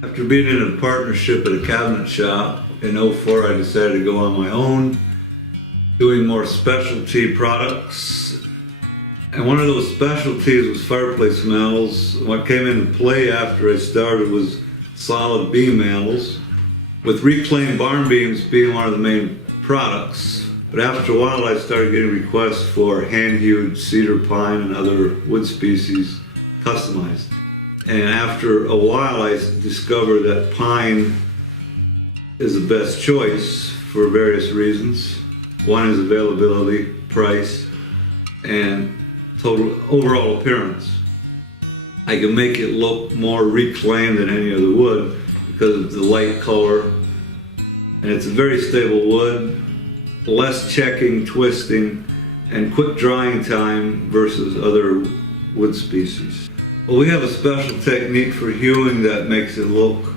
After being in a partnership at a cabinet shop in '04, I decided to go on my own, doing more specialty products. And one of those specialties was Fireplace mantles. What came into play after I started was solid beam mantles, with reclaimed barn beams being one of the main products. But after a while I started getting requests for hand-hewed cedar, pine, and other wood species customized. And after a while I discovered that pine is the best choice for various reasons. One is availability, price, and total overall appearance. I can make it look more reclaimed than any other wood because of the light color, and it's a very stable wood, less checking, twisting, and quick drying time versus other wood species. Well, we have a special technique for hewing that makes it look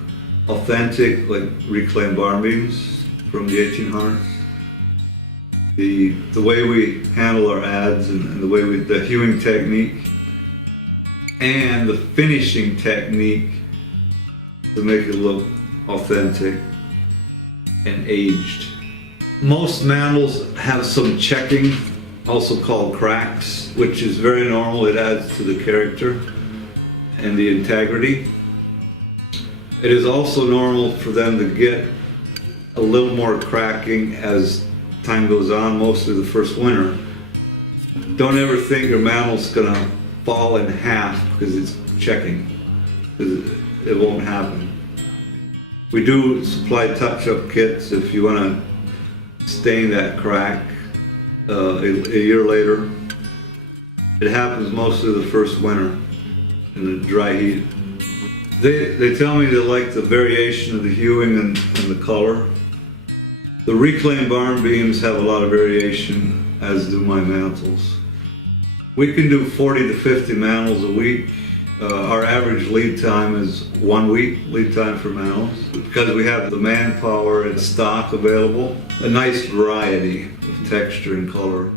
authentic, like reclaimed barn beams from the 1800s. The way we handle our adze and the hewing technique and the finishing technique to make it look authentic and aged. Most mantles have some checking, also called cracks, which is very normal. It adds to the character and the integrity. It is also normal for them to get a little more cracking as time goes on, mostly the first winter. Don't ever think your mantle's gonna fall in half because it's checking, because it won't happen. We do supply touch-up kits if you want to stain that crack a year later. It happens mostly the first winter in the dry heat. They tell me they like the variation of the hewing and the color. The reclaimed barn beams have a lot of variation, as do my mantles. We can do 40 to 50 mantles a week. Our average lead time is 1 week lead time for mantles, because we have the manpower and stock available. A nice variety of texture and color.